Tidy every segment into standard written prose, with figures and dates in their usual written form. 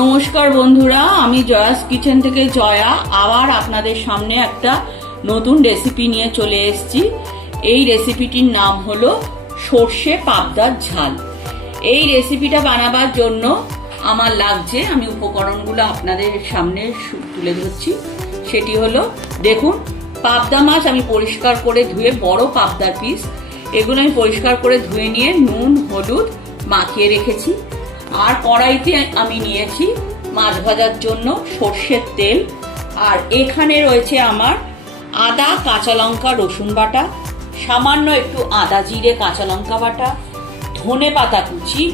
নমস্কার বন্ধুরা, আমি জয়াস কিচেন থেকে জয়া আবার আপনাদের সামনে একটা নতুন রেসিপি নিয়ে চলে এসেছি। এই রেসিপিটির নাম হলো সর্ষে পাবদার ঝাল। এই রেসিপিটা বানাবার জন্য আমার লাগছে, আমি উপকরণগুলো আপনাদের সামনে তুলে ধরছি। সেটি হলো, দেখুন, পাবদা মাছ আমি পরিষ্কার করে ধুয়ে, বড় পাবদার পিস, এগুলো আমি পরিষ্কার করে ধুয়ে নিয়ে নুন হলুদ মাখিয়ে রেখেছি। আর কড়াইতে আমি নিয়েছি মাছ ভাজার জন্য সর্ষের তেল। আর এখানে রয়েছে আমার আদা, কাঁচা লঙ্কা, রসুন বাটা, সামান্য একটু আদা জিরে কাঁচা লঙ্কা বাটা, ধনে পাতা কুচি।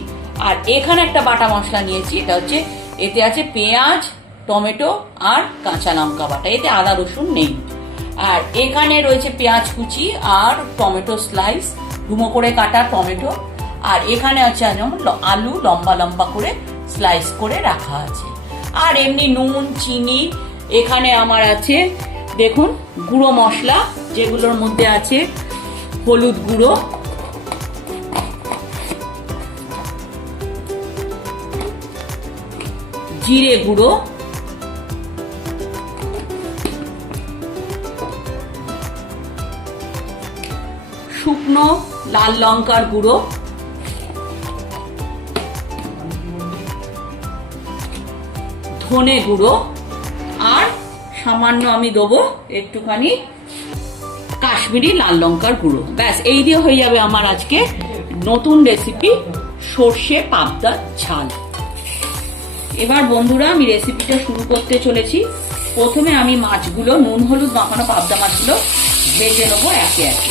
আর এখানে একটা বাটা মশলা নিয়েছি, এটা হচ্ছে, এতে আছে পেঁয়াজ, টমেটো আর কাঁচা লঙ্কা বাটা, এতে আদা রসুন নেই। আর এখানে রয়েছে পেঁয়াজ কুচি আর টমেটো স্লাইস, ডুমো করে কাটা টমেটো। আর এখানে আছে আলু লম্বা লম্বা করে স্লাইস করে রাখা আছে। আর এমনি নুন চিনি এখানে আমার আছে। দেখুন, গুঁড়ো মশলা, যেগুলোর মধ্যে আছে হলুদ গুঁড়ো, জিরে গুঁড়ো, শুকনো লাল লঙ্কার গুঁড়ো, ধনে গুঁড়ো, আর সামান্য আমি দেবো একটুখানি কাশ্মীরি লাল লঙ্কার গুঁড়ো। ব্যাস, এই দিয়ে হয়ে যাবে আমার আজকে নতুন রেসিপি সর্ষে পাবদার ঝাল। এবার বন্ধুরা, আমি রেসিপিটা শুরু করতে চলেছি। প্রথমে আমি মাছগুলো, নুন হলুদ মাখানো পাবদা মাছগুলো ভেজে নেবো একে একে।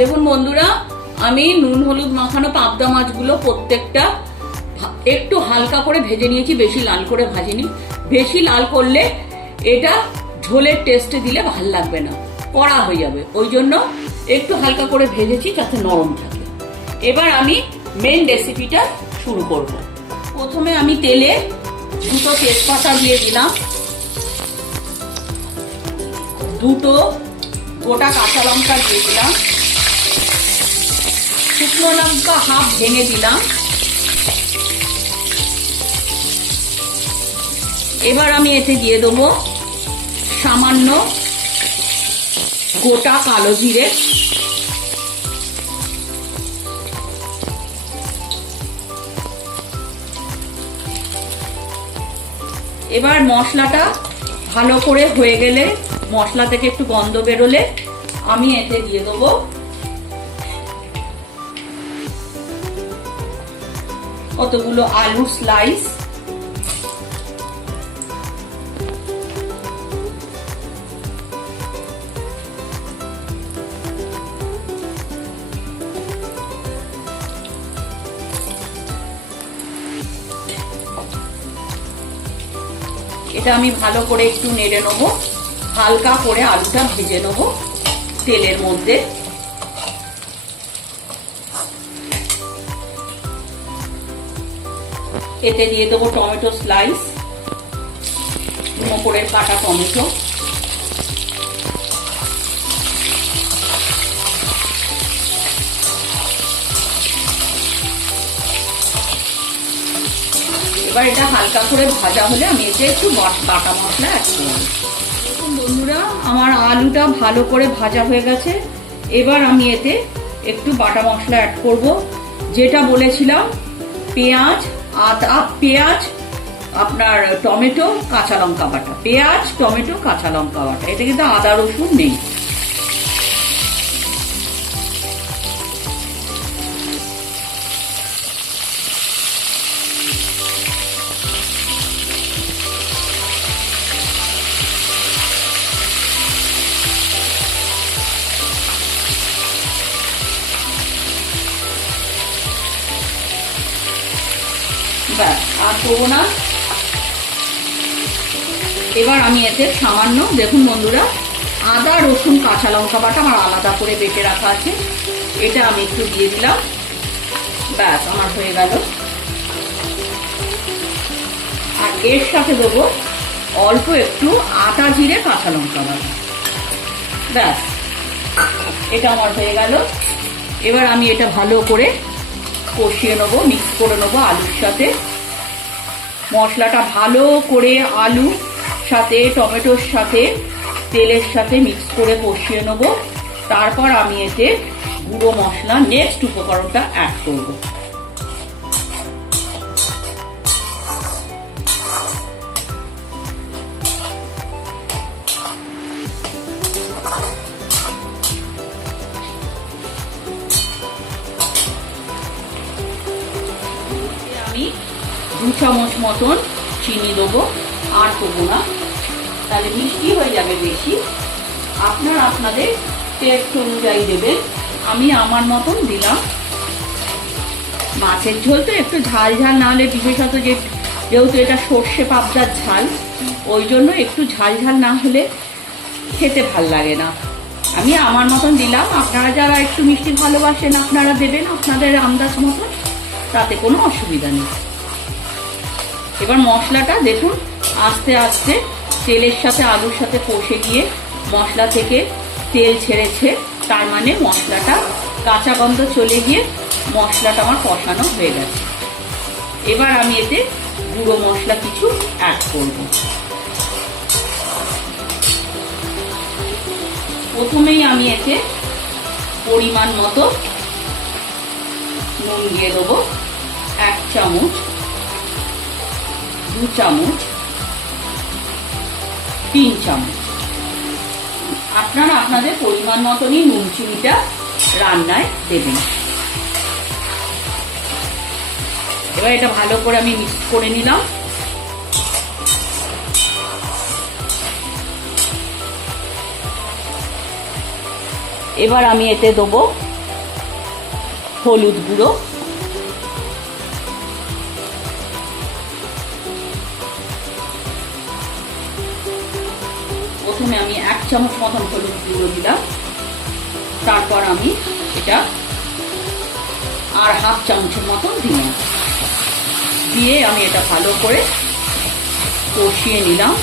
দেখুন বন্ধুরা, আমি নুন হলুদ মাখানো পাবদা মাছগুলো প্রত্যেকটা একটু হালকা করে ভেজে নিয়েছি, বেশি লাল করে ভাজিনি। বেশি লাল করলে এটা ঝোলের টেস্টে দিলে ভাল লাগবে না, কড়া হয়ে যাবে। ওই জন্য একটু হালকা করে ভেজেছি যাতে নরম থাকে। এবার আমি মেন রেসিপিটা শুরু করব। প্রথমে আমি তেলে দুটো তেজপাতা দিয়ে দিলাম, দুটো গোটা কাঁচা লঙ্কা দিয়ে দিলাম, শুকনো লঙ্কা হাফ ভেঙে দিলাম। এবার আমি এতে দিয়ে দেবো সামান্য গোটা কালো জিরে, এবার মশলাটা ভালো করে হয়ে গেলে, মশলা থেকে একটু গন্ধ বেরোলে আমি এতে দিয়ে দেবো কতগুলো আলু স্লাইস, এটা আমি ভালো করে একটু নেড়ে নেবো, হালকা করে আলুটা ভেজে নেবো তেলের মধ্যে। এতে দিয়ে দেবো টমেটো স্লাইস, ডুমো করে কাটা টমেটো, এবার এটা হালকা করে ভাজা হলে আমি এতে একটু বাটা মশলা অ্যাড করব। দেখুন বন্ধুরা, আমার আলুটা ভালো করে ভাজা হয়ে গেছে। এবার আমি এতে একটু বাটা মশলা অ্যাড করব, যেটা বলেছিলাম, পেঁয়াজ, আদা, পেঁয়াজ, আপনার টমেটো, কাঁচা লঙ্কা বাটা, পেঁয়াজ টমেটো কাঁচা লঙ্কা বাটা, এতে কিন্তু আদা রসুন নেই। ব্যাস, আর দেবো না। এবার আমি এতে সামান্য, দেখুন বন্ধুরা, আদা রসুন কাঁচা লঙ্কা বাটা আমার আলাদা করে বেটে রাখা আছে, এটা আমি একটু দিয়ে দিলাম। ব্যাস, আমার হয়ে গেল। আর এর সাথে দেবো অল্প একটু আটা জিরে কাঁচা লঙ্কা বাটা। ব্যাস, এটা আমার হয়ে গেল। এবার আমি এটা ভালো করে কষিয়ে নেবো, মিক্স করে নেবো আলুর সাথে। মশলাটা ভালো করে আলু সাথে, টমেটোর সাথে, তেলের সাথে মিক্স করে কষিয়ে নেবো। তারপর আমি এতে গুঁড়ো মশলা, নেক্সট উপকরণটা অ্যাড করবো। আমি 2 চামচ মতন চিনি দেবো, আর দেবো না, তাহলে মিষ্টি হয়ে যাবে বেশি। আপনারা আপনাদের টেস্ট অনুযায়ী দেবেন। আমি আমার মতন দিলাম। মাছের ঝোল তো একটু ঝাল ঝাল না হলে, বিশেষত যেহেতু এটা সর্ষে পাবদার ঝাল, ওই জন্য একটু ঝাল ঝাল না হলে খেতে ভাল লাগে না। আমি আমার মতন দিলাম। আপনারা যারা একটু মিষ্টি ভালোবাসেন আপনারা দেবেন আপনাদের আন্দাজ মতন, তাতে কোনো অসুবিধা নেই। এবার মশলাটা দেখুন আস্তে আস্তে তেলের সাথে আলুর সাথে কষে গিয়ে মশলা থেকে তেল ছেড়েছে, তার মানে মশলাটা কাঁচা গন্ধ চলে গিয়ে মশলাটা আমার কষানো হয়ে গেছে। এবার আমি এতে গুঁড়ো মশলা কিছু অ্যাড করব। প্রথমেই আমি এতে পরিমাণ মতো নুন দিয়ে দেবো, 1 চামচ, 2 চামচ, 3 চামচ। আপনারা আপনাদের পরিমাণ মতনই নুন চিনিটা রান্নায় দেবেন। এবার এটা ভালো করে আমি মিক্স করে নিলাম। এবার আমি এতে দেবো হলুদ গুঁড়ো, প্রথমে আমি 1 চামচ মতন হলুদ গুঁড়ো দিলাম। তারপর আমি এটা আর 1/2 চামচের মতন দিলাম। দিয়ে আমি এটা ভালো করে কষিয়ে নিলাম।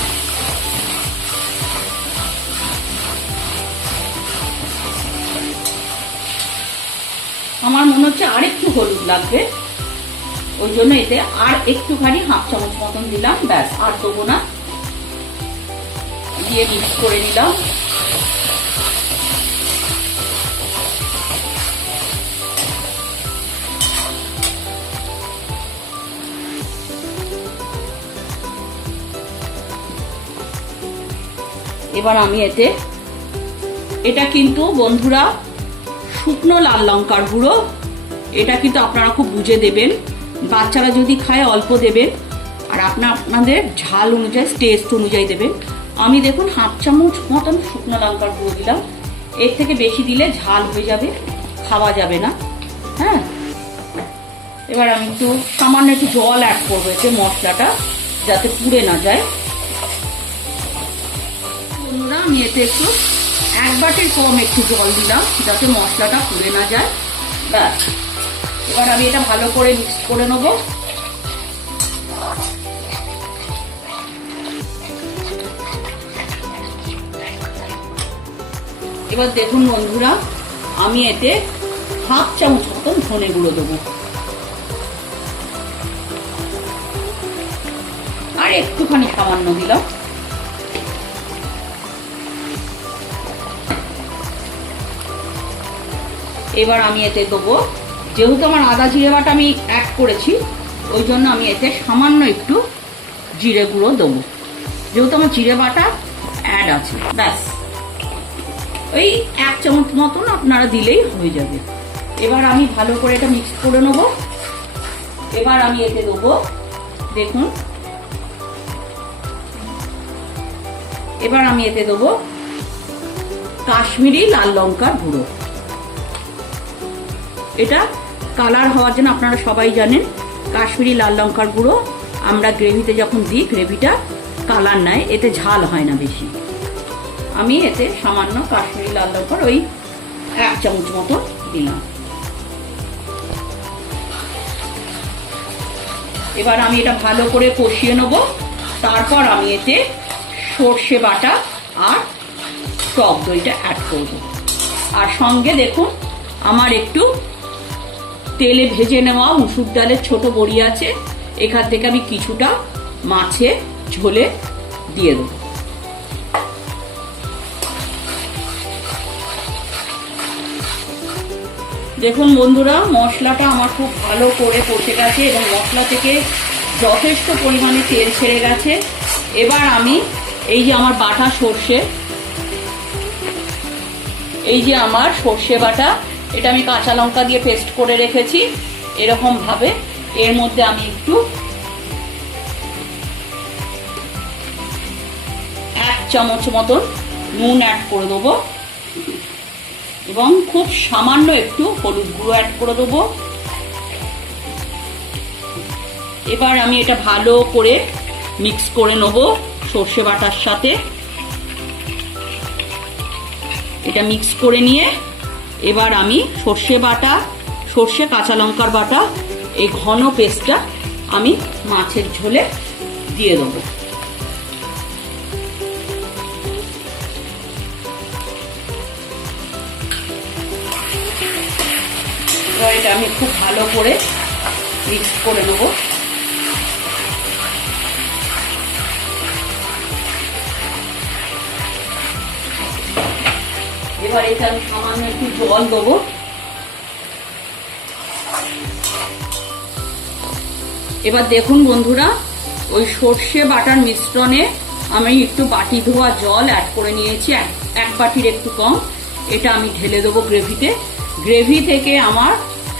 আমার মনে হচ্ছে আর একটু হলুদ লাগবে, ওই জন্য এতে আর একটুখানি 1/2 চামচ মতন দিলাম। ব্যাস, আর দেবো না। দিয়ে মিক্স করে নিলাম। এবার আমি এতে, এটা কিন্তু বন্ধুরা শুকনো লাল লঙ্কার গুঁড়ো, এটা কিন্তু আপনারা খুব বুঝে দেবেন। বাচ্চারা যদি খায় অল্প দেবেন, আর আপনাদের ঝাল অনুযায়ী, টেস্ট অনুযায়ী দেবেন। আমি দেখুন 1/2 চামচ মতন শুকনো লঙ্কার গুঁড়ো দিলাম। এর থেকে বেশি দিলে ঝাল হয়ে যাবে, খাওয়া যাবে না। হ্যাঁ, এবার আমি একটু সামান্য একটু জল অ্যাড করবো এতে, মশলাটা যাতে পুড়ে না যায়। বন্ধুরা আমি এতে একটু 1 বাটির কম একটু জল দিলাম, যাতে মশলাটা পুড়ে না যায়। ব্যাস, এবার আমি এটা ভালো করে মিক্স করে নেবো। এবার দেখুন বন্ধুরা, আমি এতে 1/2 চামচ মতন ধনে গুঁড়ো দেবো, আর একটুখানি সামান্য দিলাম। এবার আমি এতে দেবো, যেহেতু আমার আদা জিরে বাটা আমি অ্যাড করেছি, ওই জন্য আমি এতে সামান্য একটু জিরে গুঁড়ো দেবো, যেহেতু আমার জিরে বাটা অ্যাড আছে। ব্যাস, ওই 1 চামচ মতন আপনারা দিলেই হয়ে যাবে। এবার আমি ভালো করে এটা মিক্স করে নেব। এবার আমি এতে দেবো, দেখুন, এবার আমি এতে দেবো কাশ্মীরি লাল লঙ্কার গুঁড়ো। এটা কালার হওয়ার জন্য, আপনারা সবাই জানেন কাশ্মীরি লাল লঙ্কার গুঁড়ো আমরা গ্রেভিতে যখন দিই গ্রেভিটা কালার নেয়, এতে ঝাল হয় না বেশি। আমি এতে সামান্য কাশ্মীরি লাল লঙ্কার ওই 1 চামচ মতো দিলাম। এবার আমি এটা ভালো করে কষিয়ে নেব। তারপর আমি এতে সর্ষে বাটা আর টক দইটা অ্যাড করব। আর সঙ্গে দেখুন আমার একটু তেলে ভেজে নেওয়া মুসুর ডালের ছোট বড়ি আছে, এখান থেকে আমি কিছুটা মাছের ঝোলে দিয়ে দেবো। দেখুন বন্ধুরা, মশলাটা আমার খুব ভালো করে কষে গেছে এবং মশলা থেকে যথেষ্ট পরিমাণে তেল ছেড়ে গেছে। এবার আমি এই যে আমার বাটা সর্ষে, এই যে আমার সর্ষে বাটা, এটা আমি কাঁচা লঙ্কা দিয়ে পেস্ট করে রেখেছি। এরকম ভাবে এর মধ্যে আমি একটু 1 চামচ মতন নুন অ্যাড করে দেবো এবং খুব সামান্য একটু হলুদ গুঁড়ো অ্যাড করে দেবো। এবার আমি এটা ভালো করে মিক্স করে নেব সর্ষে বাটার সাথে। এটা মিক্স করে নিয়ে এবার আমি সর্ষে বাটা, সর্ষে কাঁচা লঙ্কার বাটা, এই ঘন পেস্টটা আমি মাছের ঝোলে দিয়ে দেবো। এটা আমি খুব ভালো করে মিক্স করে নেব। এবার এটা আমি সামান্য একটু জল দেবো। এবার দেখুন বন্ধুরা, ওই সর্ষে বাটার মিশ্রণে আমি একটু বাটি ধোয়া জল অ্যাড করে নিয়েছি, 1 বাটির একটু কম। এটা আমি ঢেলে দেবো গ্রেভিতে। গ্রেভি থেকে আমার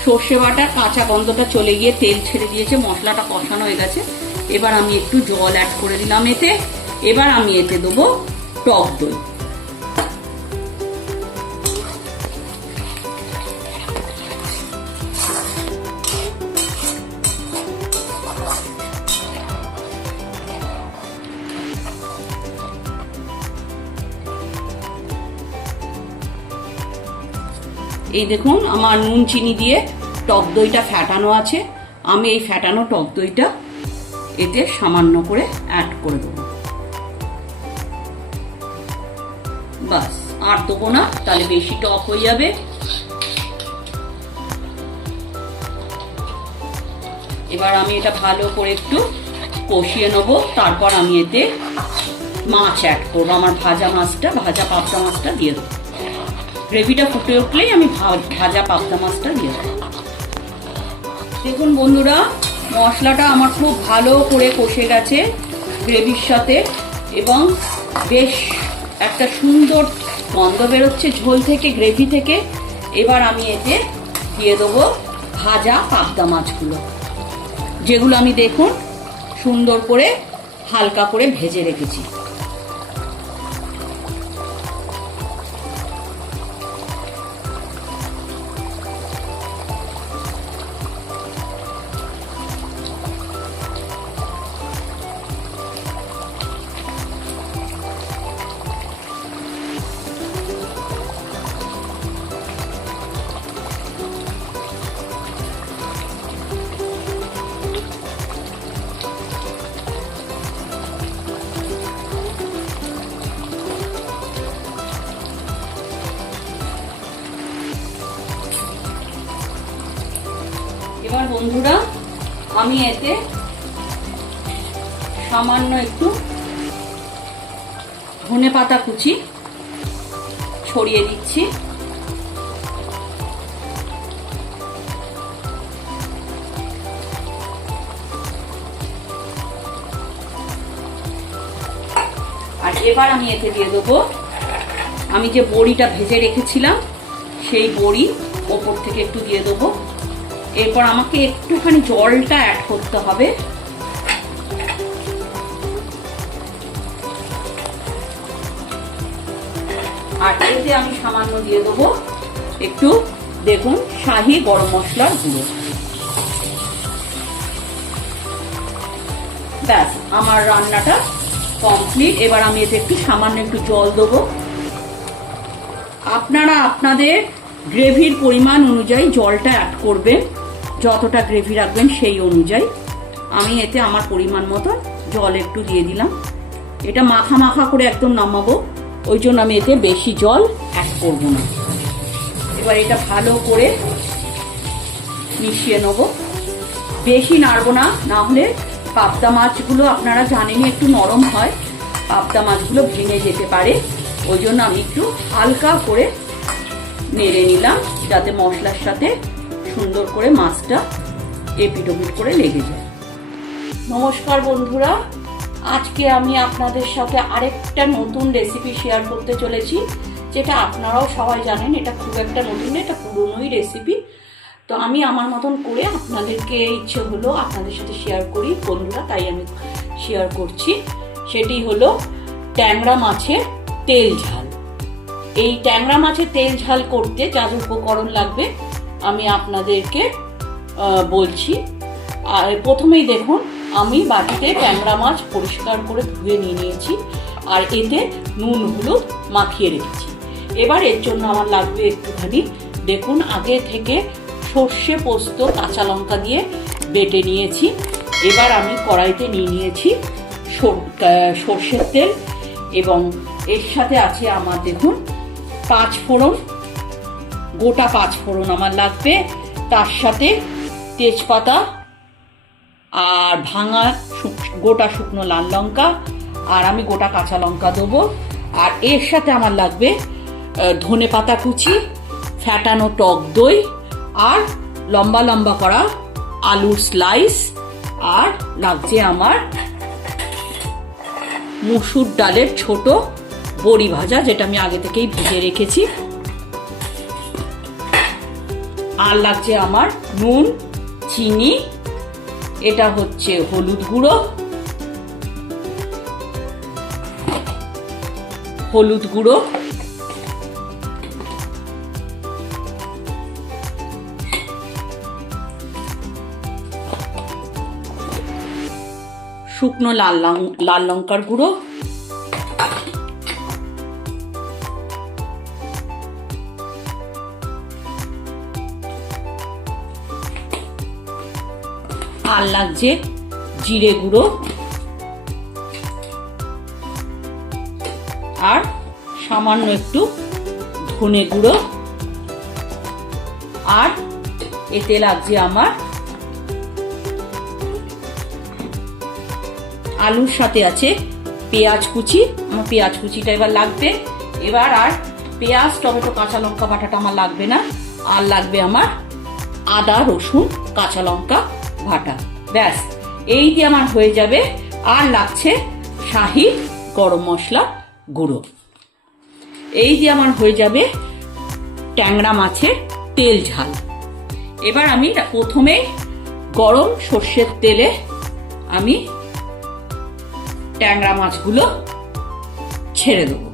সর্ষে বাটার কাঁচা গন্ধটা চলে গিয়ে তেল ছেড়ে দিয়েছে, মশলাটা কষানো হয়ে গেছে। এবার আমি একটু জল অ্যাড করে দিলাম এতে। এবার আমি এতে দেবো টক দই। এই দেখুন আমার নুন চিনি দিয়ে টক দইটা ফ্যাটানো আছে। আমি এই ফ্যাটানো টক দইটা এতে সামান্য করে অ্যাড করে দেবো। বাস, আর দেবো না, তাহলে বেশি টক হয়ে যাবে। এবার আমি এটা ভালো করে একটু কষিয়ে নেবো। তারপর আমি এতে মাছ অ্যাড করবো, আমার ভাজা মাছটা, ভাজা পাবদা মাছটা দিয়ে দেবো। গ্রেভিটা ফুটে উঠলেই আমি ভাজা পাবদা মাছটা দিয়ে দেবো। দেখুন বন্ধুরা, মশলাটা আমার খুব ভালো করে কষে গেছে গ্রেভির সাথে এবং বেশ একটা সুন্দর গন্ধ বেরোচ্ছে ঝোল থেকে, গ্রেভি থেকে। এবার আমি এতে দিয়ে দেবো ভাজা পাবদা মাছগুলো, যেগুলো আমি দেখুন সুন্দর করে হালকা করে ভেজে রেখেছি। এবার বন্ধুরা, আমি এতে সামান্য একটু ধনেপাতা কুচি ছড়িয়ে দিচ্ছি। আর এবার আমি এতে দিয়ে দেবো আমি যে বড়িটা ভেজে রেখেছিলাম, সেই বড়ি ওপর থেকে একটু দিয়ে দেবো। এরপর আমাকে একটুখানি জলটা অ্যাড করতে হবে। আর এতে আমি সামান্য দিয়ে দেবো একটু দেখুন শাহি গরম মশলার গুঁড়ো। ব্যাস আমার রান্নাটা কমপ্লিট। এবার আমি এতে একটু সামান্য একটু জল দেবো। আপনারা আপনাদের গ্রেভির পরিমাণ অনুযায়ী জলটা অ্যাড করবেন, যতটা গ্রেভি রাখবেন সেই অনুযায়ী। আমি এতে আমার পরিমাণ মতো জল একটু দিয়ে দিলাম। এটা মাখা মাখা করে একদম নামাবো, ওই জন্য আমি এতে বেশি জল অ্যাড করবো না। এবার এটা ভালো করে মিশিয়ে নেব, বেশি নাড়বো না, না হলে পাবদা মাছগুলো আপনারা জানেনই একটু নরম হয়, পাবদা মাছগুলো ভেঙে যেতে পারে। ওই জন্য আমি একটু হালকা করে নেড়ে নিলাম, যাতে মশলার সাথে সুন্দর করে মাছটা এপিট ওপিট করে লেগে যায়। নমস্কার বন্ধুরা, আজকে আমি আপনাদের সাথে আরেকটা নতুন রেসিপি শেয়ার করতে চলেছি, যেটা আপনারাও সবাই জানেন এটা খুব একটা নতুন, এটা পুরনোই রেসিপি। তো আমি আমার মতন করে আপনাদেরকে ইচ্ছে হলো আপনাদের সাথে শেয়ার করি বন্ধুরা, তাই আমি শেয়ার করছি। সেটি হলো ট্যাংরা মাছের তেল ঝাল। এই ট্যাংরা মাছের তেল ঝাল করতে যা যা উপকরণ লাগবে আমি আপনাদেরকে বলছি। আর প্রথমেই দেখুন, আমি বাটিতে ট্যাংরা মাছ পরিষ্কার করে ধুয়ে নিয়ে নিয়েছি, আর এতে নুন হলুদ মাখিয়ে রেখেছি। এবার এর জন্য আমার লাগবে একটুখানি, দেখুন আগে থেকে সর্ষে পোস্ত কাঁচা লঙ্কা দিয়ে বেটে নিয়েছি। এবার আমি কড়াইতে নিয়ে নিয়েছি সর্ষের তেল, এবং এর সাথে আছে আমার দেখুন 5 ফোড়ন, গোটা 5 ফোড়ন আমার লাগবে। তার সাথে তেজপাতা আর ভাঙা গোটা শুকনো লাল লঙ্কা, আর আমি গোটা কাঁচা লঙ্কা দেবো। আর এর সাথে আমার লাগবে ধনে পাতা কুচি, ফ্যাটানো টক দই, আর লম্বা লম্বা করা আলুর স্লাইস, আর লাগছে আমার মুসুর ডালের ছোট বড়ি ভাজা, যেটা আমি আগে থেকেই ভেজে রেখেছি। আর লাগছে আমার নুন, চিনি, এটা হচ্ছে হলুদ গুঁড়ো, শুকনো লাল লঙ্কার গুঁড়ো, আর লাগছে জিরে গুঁড়ো, আর সামান্য একটু ধনে গুঁড়ো, আর এতে লাগছে আমার আলুর সাথে আছে পেঁয়াজ কুচি, আমার পেঁয়াজ কুচিটা এবার লাগবে। এবার আর পেঁয়াজ টমেটো কাঁচা লঙ্কা বাটাটা আমার লাগবে না, আর লাগবে আমার আদা রসুন কাঁচা লঙ্কা বাটা। ব্যাস এই দিয়ে আমার হয়ে যাবে। আর লাগছে শাহি গরম মশলা গুঁড়ো। এই দিয়ে আমার হয়ে যাবে ট্যাংরা মাছের তেল ঝাল। এবার আমি প্রথমে গরম সর্ষের তেলে আমি ট্যাংরা মাছগুলো ছেড়ে দেবো।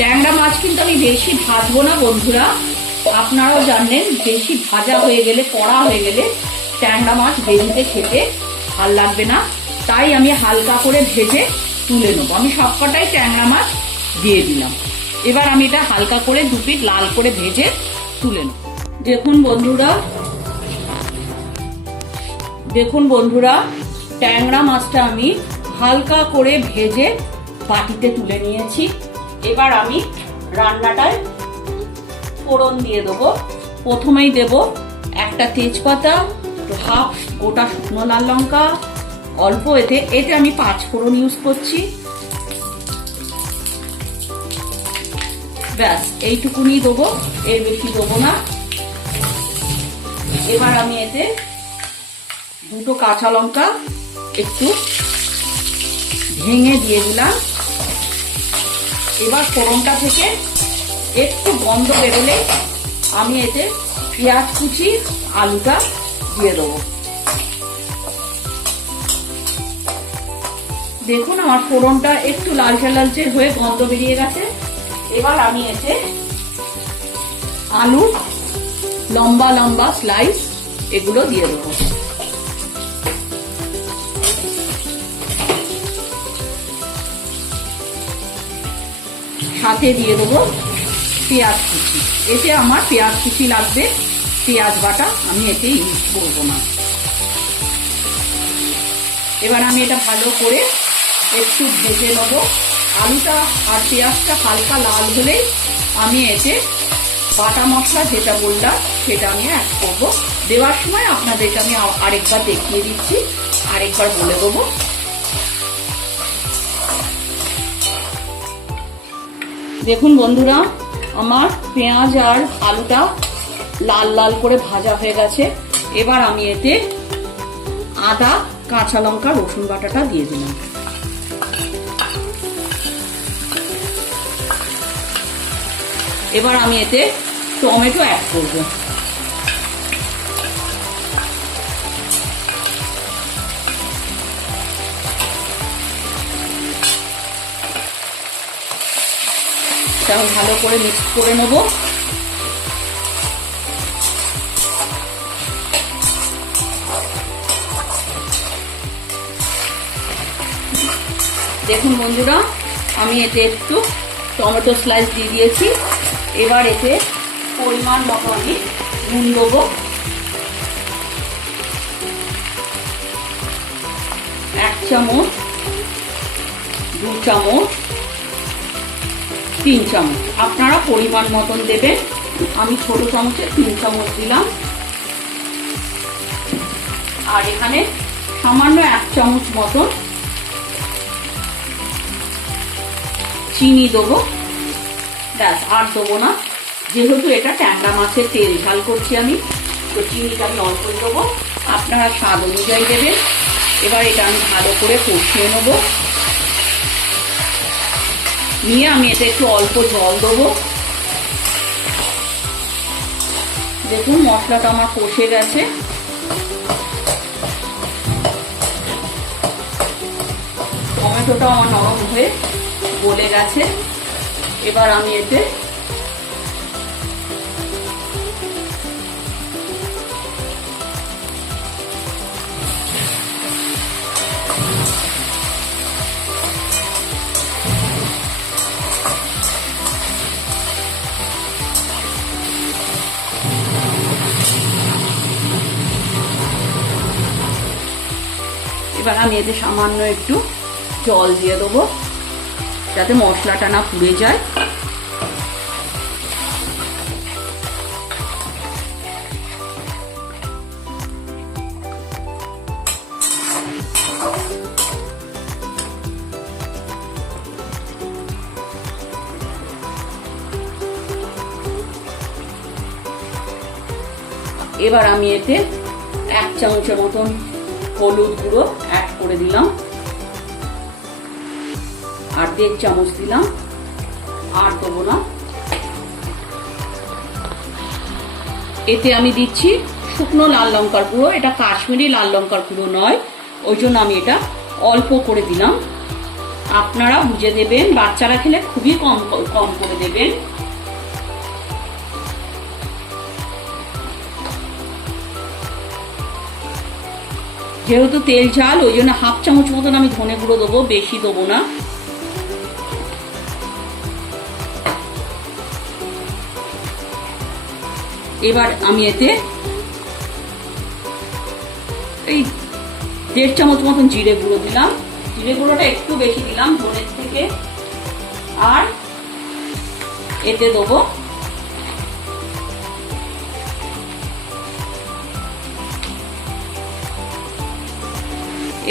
ট্যাংরা মাছ কিন্তু আমি বেশি ভাজবো না বন্ধুরা, আপনারাও জানেন বেশি ভাজা হয়ে গেলে, কড়া হয়ে গেলে ট্যাংরা মাছ বেরিতে খেতে ভাল লাগবে না, তাই আমি হালকা করে ভেজে তুলে নেবো। আমি সবকটাই ট্যাংরা মাছ দিয়ে দিলাম। এবার আমি এটা হালকা করে 2 পিঠ লাল করে ভেজে তুলে নেব। দেখুন বন্ধুরা, ট্যাংরা মাছটা আমি হালকা করে ভেজে বাটিতে তুলে নিয়েছি। এবার আমি রান্নাটায় ফোড়ন দিয়ে দেবো। প্রথমেই দেব একটা তেজপাতা, হাফ গোটা শুকনো লাল লঙ্কা, অল্প এতে আমি 5 ফোড়ন ইউজ করছি। ব্যাস এইটুকুনি দেবো, এর বেশি দেবো না। এবার আমি এতে 2টো কাঁচা লঙ্কা একটু ভেঙে দিয়ে দিলাম, এবার ফোড়নটা থেকে একটু গন্ধ বেরোলে আমি এতে পেঁয়াজ কুচি আলুটা দিয়ে দেবো। দেখুন আমার ফোড়নটা একটু লালচে লালচে হয়ে গন্ধ বেরিয়ে গেছে। এবার আমি এতে আলু লম্বা লম্বা স্লাইস এগুলো দিয়ে দেবো। সাথে দিয়ে দেবো পেঁয়াজ কুচি। এতে আমার পেঁয়াজ কুচি লাগবে, পেঁয়াজ বাটা আমি এতে ইউজ করবো না। এবার আমি এটা ভালো করে একটু ভেজে নেব। আলুটা আর পেঁয়াজটা হালকা লাল হলেই আমি এতে বাটা মশলা যেটা বললাম সেটা আমি অ্যাড করবো। দেওয়ার সময় আপনাদেরকে আমি আরেকবার দেখিয়ে দিচ্ছি, আরেকবার বলে দেবো। দেখুন বন্ধুরা, আমার পেঁয়াজ আর আলুটা লাল লাল করে ভাজা হয়ে গেছে। এবার আমি এতে আদা, কাঁচা লঙ্কা, রসুন বাটাটা দিয়ে দিলাম। এবার আমি এতে টমেটো অ্যাড করব। এটা ভালো করে মিক্স করে নেব। দেখুন বন্ধুরা, আমি এতে একটু টমেটো স্লাইস দিয়ে দিয়েছি। এবার এতে পরিমাণ মতো আমি নুন দেবো, 1 চামচ, 2 চামচ, 3 চামচ, আপনারা পরিমাণ মতন দেবেন। আমি ছোট চামচে 3 চামচ দিলাম। আর এখানে সামান্য 1 চামচ মতন চিনি দেবো, ব্যাস, আর দেবো না। যেহেতু এটা ট্যাংরা মাছের তেল ঝাল করছি আমি, তো চিনিটা আমি অল্প দেবো, আপনারা স্বাদ অনুযায়ী দেবেন। এবার এটা আমি ভালো করে কষিয়ে নেব। নিয়ে আমি এতে একটু অল্প জল দেবো। দেখুন মশলাটা আমার কষে গেছে। টমেটোটা আমার নরম হয়ে গলে গেছে। এবার আমি এতে সামান্য একটু জল দিয়ে দেবো, যাতে মশলাটা না পুড়ে যায়। এবার আমি এতে 1 চামচের মতন হলুদ গুঁড়ো অ্যাড করে দিলাম, আর 1.5 চামচ দিলাম, আর দেবো না। এতে আমি দিচ্ছি শুকনো লাল লঙ্কার গুঁড়ো, এটা কাশ্মীরি লাল লঙ্কার গুঁড়ো নয়, ওই জন্য আমি এটা অল্প করে দিলাম। আপনারা বুঝে দেবেন, বাচ্চারা খেলে খুবই কম করে দেবেন। যেহেতু তেল ঝাল, ওই জন্য 1/2 চামচ মতন আমি ধনে গুঁড়ো দেবো, বেশি দেবো না। এবার আমি এতে এই 1.5 চামচ মতন জিরে গুঁড়ো দিলাম। জিরে গুঁড়োটা একটু বেশি দিলাম ধনের থেকে। আর এতে দেবো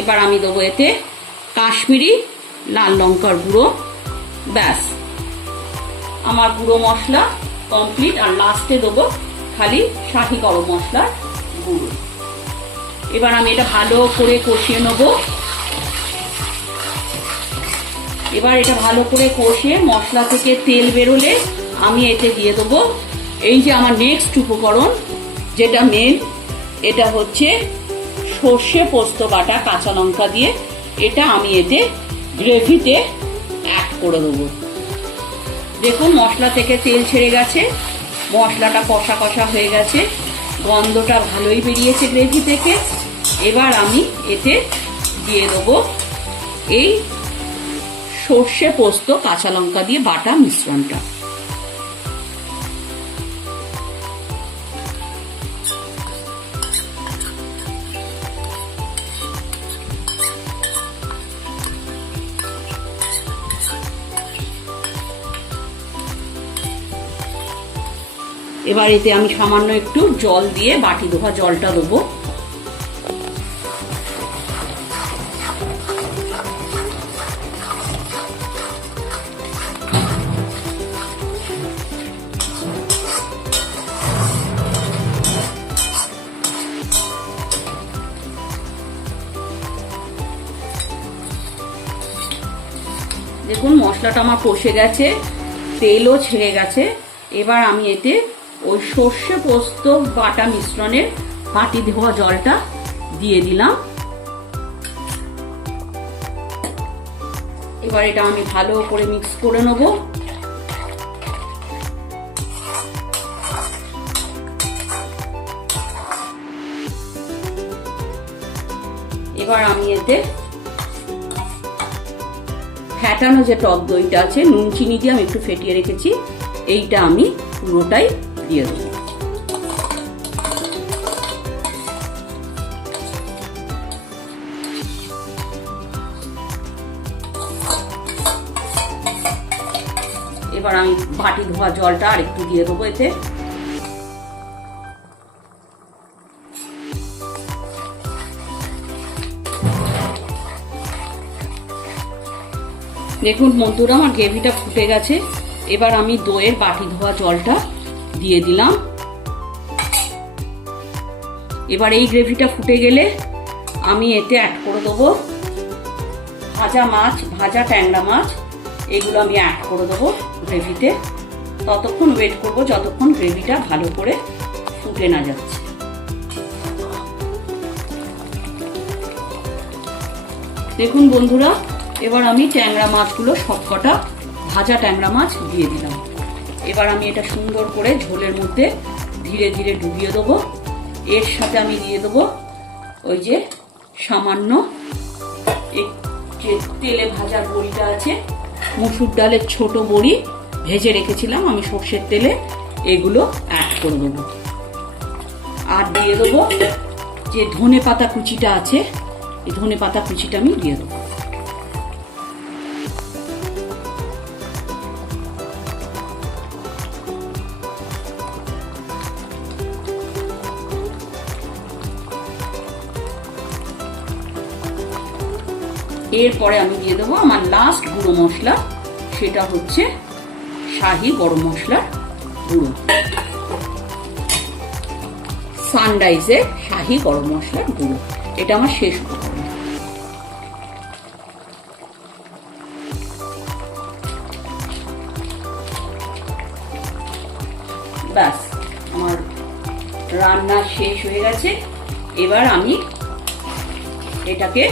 এবার আমি দেবো এতে কাশ্মীরি লাল লঙ্কার গুঁড়ো। ব্যাস, আমার গুঁড়ো মশলা কমপ্লিট। আর লাস্টে দেবো খালি শাহি গরম মশলার গুঁড়ো। এবার আমি এটা ভালো করে কষিয়ে নেব। এবার এটা ভালো করে কষে মশলা থেকে তেল বেরোলে আমি এতে দিয়ে দেবো এই যে আমার নেক্সট উপকরণ, যেটা মেন, এটা হচ্ছে সর্ষে পোস্ত বাটা কাঁচা লঙ্কা দিয়ে। এটা আমি এতে গ্রেভিতে অ্যাড করে দেবো। দেখুন মশলা থেকে তেল ছেড়ে গেছে, মশলাটা কষা কষা হয়ে গেছে, গন্ধটা ভালোই বেরিয়েছে গ্রেভি থেকে। এবার আমি এতে দিয়ে দেবো এই সর্ষে পোস্ত কাঁচা লঙ্কা দিয়ে বাটা মিশ্রণটা। এবার এতে আমি সামান্য একটু জল দিয়ে বাটি ধোয়া জলটা দেবো। দেখুন মশলাটা আমার কষে গেছে, তেলও ছেড়ে গেছে। এবার আমি এতে ওই সর্ষে পোস্ত বাটা মিশ্রণের বাটি ধোয়া জলটা দিয়ে দিলাম। এবার এটা আমি ভালো করে মিক্স করে নেব। এবার আমি এতে ফ্যাটানো যে টক দইটা আছে, নুন চিনি দিয়ে আমি একটু ফেটিয়ে রেখেছি, এইটা আমি পুরোটাই দিয়ে দেবো। এবার আমি বাটি ধোয়া জলটা আর একটু দিয়ে দেবো এতে। দেখুন বন্ধুরা আমার গ্রেভিটা ফুটে গেছে। এবার আমি দইয়ের বাটি ধোয়া জলটা দিয়ে দিলাম। এবার এই গ্রেভিটা ফুটে গেলে আমি এতে অ্যাড করে দেবো ভাজা মাছ, ভাজা ট্যাংরা মাছ, এগুলো আমি অ্যাড করে দেবো গ্রেভিতে। ততক্ষণ ওয়েট করব যতক্ষণ গ্রেভিটা ভালো করে ফুটে না যাচ্ছে। দেখুন বন্ধুরা, এবার আমি ট্যাংরা মাছগুলো সবকটা ভাজা ট্যাংরা মাছ দিয়ে দিলাম। এবার আমি এটা সুন্দর করে ঝোলের মধ্যে ধীরে ধীরে ডুবিয়ে দেবো। এর সাথে আমি দিয়ে দেবো ওই যে সামান্য যে তেলে ভাজার বড়িটা আছে, মুসুর ডালের ছোট বড়ি ভেজে রেখেছিলাম আমি সর্ষের তেলে, এগুলো অ্যাড করে দেবো। আর দিয়ে দেবো যে ধনে পাতা কুচিটা আছে, এই ধনে পাতা কুচিটা আমি দিয়ে দেবো। এরপরে আমি দিয়ে দেবো আমার লাস্ট গুঁড়ো মশলা, সেটা হচ্ছে শাহি গরম মশলার গুঁড়ো, সানরাইজের শাহি গরম মশলার গুঁড়ো। এটা আমার শেষ উপকরণ। ব্যাস আমার রান্না শেষ হয়ে গেছে। এবার আমি এটাকে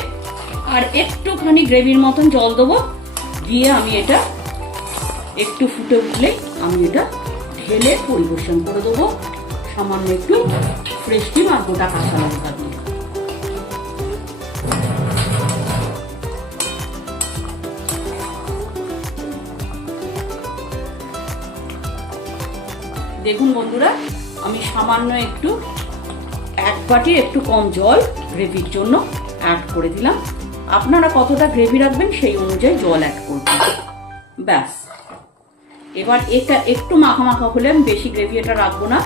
আর একটুখানি গ্রেভির মতন জল দেবো, দিয়ে আমি এটা একটু ফুটে উঠলে আমি এটা ঢেলে পরিবেশন করে দেবো সামান্য একটু ফ্রেশ ক্রিম আর গোটা কাঁচা লঙ্কা দিয়ে। দেখুন বন্ধুরা, আমি সামান্য একটু এক বাটি একটু কম জল গ্রেভির জন্য অ্যাড করে দিলাম। আপনারা কতটা গ্রেভি রাখবেন সেই অনুযায়ী জল অ্যাড করবেন। ব্যাস এবার এটা একটু মাখা মাখা হলে, আমি বেশি গ্রেভি এটা রাখবো না,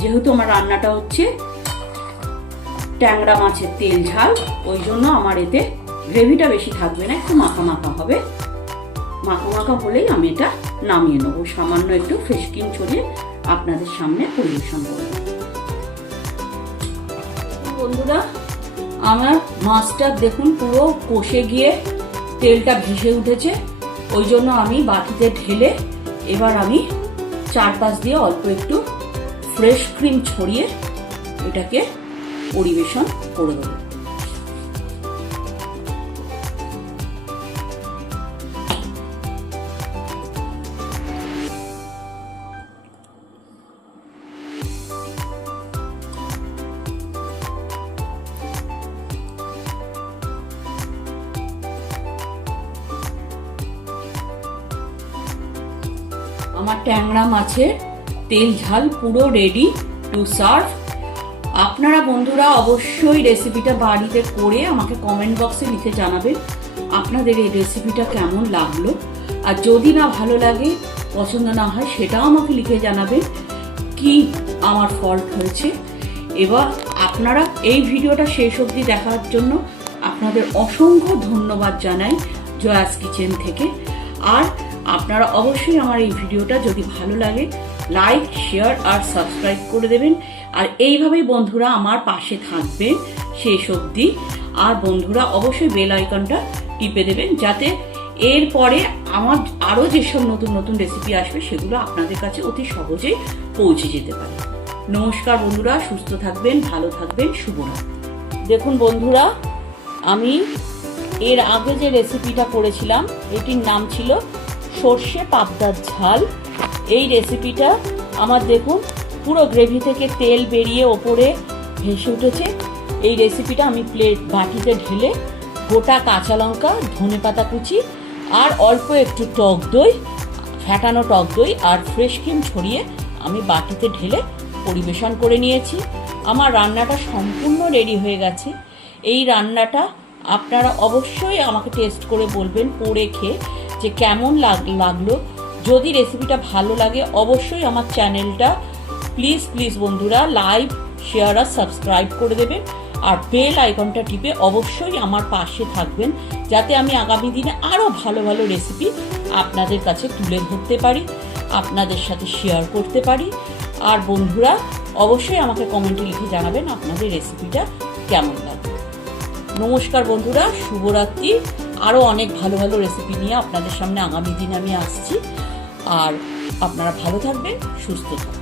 যেহেতু আমার রান্নাটা হচ্ছে ট্যাংরা মাছের তেল ঝাল, ওই জন্য আমার এতে গ্রেভিটা বেশি থাকবে না, একটু মাখা মাখা হবে। মাখা মাখা হলেই আমি এটা নামিয়ে নেবো, সামান্য একটু ফ্রেশ ক্রিম ছড়িয়ে আপনাদের সামনে পরিবেশন করব। বন্ধুরা, আমার মাছটা দেখুন পুরো কষে গিয়ে তেলটা ভেসে উঠেছে। ওই জন্য আমি বাটিতে ঢেলে এবার আমি চারপাশ দিয়ে অল্প একটু ফ্রেশ ক্রিম ছড়িয়ে এটাকে পরিবেশন করে দেবো। আমার ট্যাংরা মাছের তেল ঝাল পুরো রেডি টু সার্ভ। আপনারা বন্ধুরা অবশ্যই রেসিপিটা বাড়িতে করে আমাকে কমেন্ট বক্সে লিখে জানাবেন আপনাদের এই রেসিপিটা কেমন লাগলো। আর যদি না ভালো লাগে, পছন্দ না হয়, সেটাও আমাকে লিখে জানাবেন কি আমার ফল্ট হয়েছে। এবার আপনারা এই ভিডিওটা শেষ অবধি দেখার জন্য আপনাদের অসংখ্য ধন্যবাদ জানাই জয়াস কিচেন থেকে। আর আপনারা অবশ্যই আমার এই ভিডিওটা যদি ভালো লাগে লাইক, শেয়ার আর সাবস্ক্রাইব করে দেবেন। আর এইভাবেই বন্ধুরা আমার পাশে থাকবেন শেষ অবধি। আর বন্ধুরা অবশ্যই বেল আইকনটা টিপে দেবেন যাতে এরপরে আমার আরও যেসব নতুন নতুন রেসিপি আসবে সেগুলো আপনাদের কাছে অতি সহজেই পৌঁছে যেতে পারে। নমস্কার বন্ধুরা, সুস্থ থাকবেন, ভালো থাকবেন, শুভরাত্রি। দেখুন বন্ধুরা, আমি এর আগে যে রেসিপিটা করেছিলাম এটির নাম ছিল সর্ষে পাবদার ঝাল। এই রেসিপিটা আমার দেখুন পুরো গ্রেভি থেকে তেল বেরিয়ে ওপরে ভেসে উঠেছে। এই রেসিপিটা আমি বাটিতে ঢেলে গোটা কাঁচা লঙ্কা, ধনেপাতা কুচি আর অল্প একটু টক দই, ফ্যাটানো টক দই আর ফ্রেশ ক্রিম ছড়িয়ে আমি বাটিতে ঢেলে পরিবেশন করে নিয়েছি। আমার রান্নাটা সম্পূর্ণ রেডি হয়ে গেছে। এই রান্নাটা আপনারা অবশ্যই আমাকে টেস্ট করে বলবেন পরে খেয়ে যে কেমন লাগলো। যদি রেসিপিটা ভালো লাগে অবশ্যই আমার চ্যানেলটা প্লিজ বন্ধুরা লাইক, শেয়ার আর সাবস্ক্রাইব করে দেবেন। আর বেল আইকনটা টিপে অবশ্যই আমার পাশে থাকবেন যাতে আমি আগামী দিনে আরও ভালো ভালো রেসিপি আপনাদের কাছে তুলে ধরতে পারি, আপনাদের সাথে শেয়ার করতে পারি। আর বন্ধুরা অবশ্যই আমাকে কমেন্টে লিখে জানাবেন আপনাদের রেসিপিটা কেমন লাগবে। নমস্কার বন্ধুরা, শুভরাত্রি। আরও অনেক ভালো ভালো রেসিপি নিয়ে আপনাদের সামনে আগামী দিন আমি আসছি। আর আপনারা ভালো থাকবেন, সুস্থ থাকবেন।